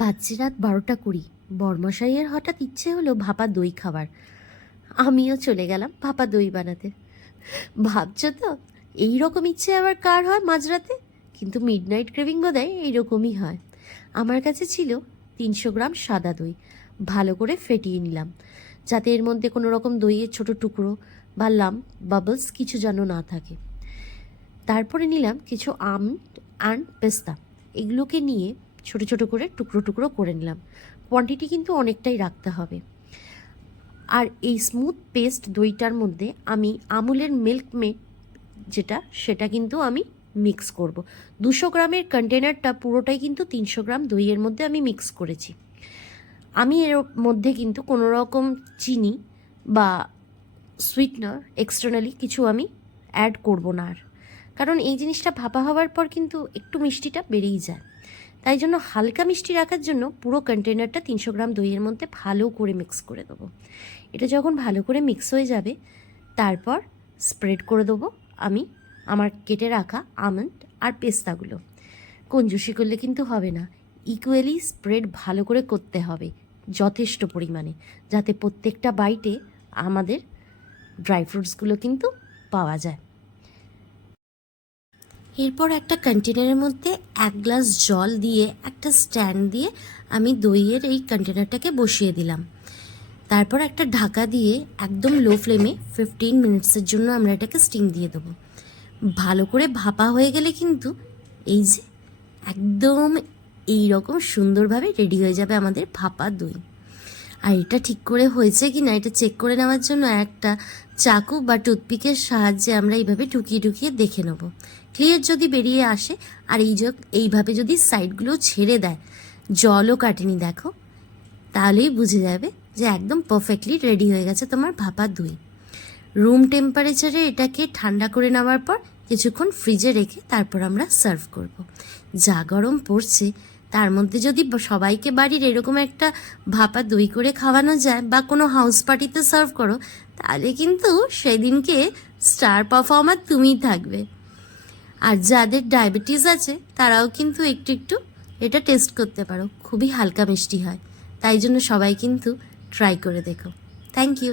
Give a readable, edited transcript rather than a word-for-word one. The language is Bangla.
বাজছে রাত 12টা 20। বরমশাইয়ের হঠাৎ ইচ্ছে হলো ভাপা দই খাবার। আমিও চলে গেলাম ভাপা দই বানাতে। ভাবছো তো এই রকম ইচ্ছে আবার কার হয় মাঝরাতে? কিন্তু মিডনাইট ক্রেভিং বোধহয় এইরকমই হয়। আমার কাছে ছিল 300 গ্রাম সাদা দই। ভালো করে ফেটিয়ে নিলাম যাতে এর মধ্যে কোনো রকম দইয়ের ছোট টুকরো বা লাম্প বাবলস কিছু যেন না থাকে। তারপরে নিলাম কিছু আমন্ড অ্যান্ড পেস্তা। এগুলোকে নিয়ে ছোট ছোট করে টুকরো টুকরো করে নিলাম। কোয়ান্টিটি কিন্তু অনেকটাই রাখতে হবে। আর এই স্মুথ পেস্ট দইটার মধ্যে আমি আমুলের মিল্ক মেড সেটা কিন্তু আমি মিক্স করব। 200 গ্রামের কন্টেনারটা পুরোটাই কিন্তু 300 গ্রাম দইয়ের মধ্যে আমি মিক্স করেছি। আমি এর মধ্যে কিন্তু কোনো রকম চিনি বা সুইটনার এক্সটার্নালি কিছু আমি অ্যাড করব না আর, কারণ এই জিনিসটা ভাপা হওয়ার পর কিন্তু একটু মিষ্টিটা বেড়েই যায়। তাই জন্য হালকা মিষ্টি রাখার জন্য পুরো কন্টেনারটা 300 গ্রাম দইয়ের মধ্যে ভালো করে মিক্স করে দেবো। এটা যখন ভালো করে মিক্স হয়ে যাবে তারপর স্প্রেড করে দেবো আমি আমার কেটে রাখা আমন্ড আর পেস্তাগুলো। কঞ্জুসি করলে কিন্তু হবে না, ইকুয়ালি স্প্রেড ভালো করে করতে হবে যথেষ্ট পরিমাণে, যাতে প্রত্যেকটা বাইটে আমাদের ড্রাই ফ্রুটসগুলো কিন্তু পাওয়া যায়। এরপর একটা কন্টেনারের মধ্যে 1 গ্লাস জল দিয়ে একটা স্ট্যান্ড দিয়ে আমি দইয়ের এই কন্টেনারটাকে বসিয়ে দিলাম। তারপর একটা ঢাকা দিয়ে একদম লো ফ্লেমে 15 মিনিটসের জন্য আমরা এটাকে স্টিম দিয়ে দেবো। ভালো করে ভাপা হয়ে গেলে কিন্তু এই যে একদম এই রকম সুন্দরভাবে রেডি হয়ে যাবে আমাদের ভাপা দই। আর এটা ঠিক করে হয়েছে কি না এটা চেক করে নেওয়ার জন্য একটা চাকু বা টুথপিকের সাহায্যে আমরা এইভাবে ঢুকিয়ে ঢুকিয়ে দেখে নেব। ক্লিয়ার যদি বেরিয়ে আসে আর এইভাবে যদি সাইডগুলো ছেড়ে দেয়, জলও কাটেনি দেখো, তাহলেই বুঝে যাবে যে একদম পারফেক্টলি রেডি হয়ে গেছে তোমার ভাপা দই। রুম টেম্পারেচারে এটাকে ঠান্ডা করে নেওয়ার পর কিছুক্ষণ ফ্রিজে রেখে তারপর আমরা সার্ভ করব। যা গরম পড়ছে তার মধ্যে যদি সবাইকে বাড়ির এরকম একটা ভাপা দই করে খাওয়ানো যায় বা কোনো হাউস পার্টিতে সার্ভ করো, তাহলে কিন্তু সেদিনকে স্টার পারফর্মার তুমিই থাকবে। আর যাদের ডায়াবেটিস আছে তারাও কিন্তু একটু একটু এটা টেস্ট করতে পারো, খুবই হালকা মিষ্টি হয়। তাই জন্য সবাই কিন্তু ট্রাই করে দেখো। Thank you.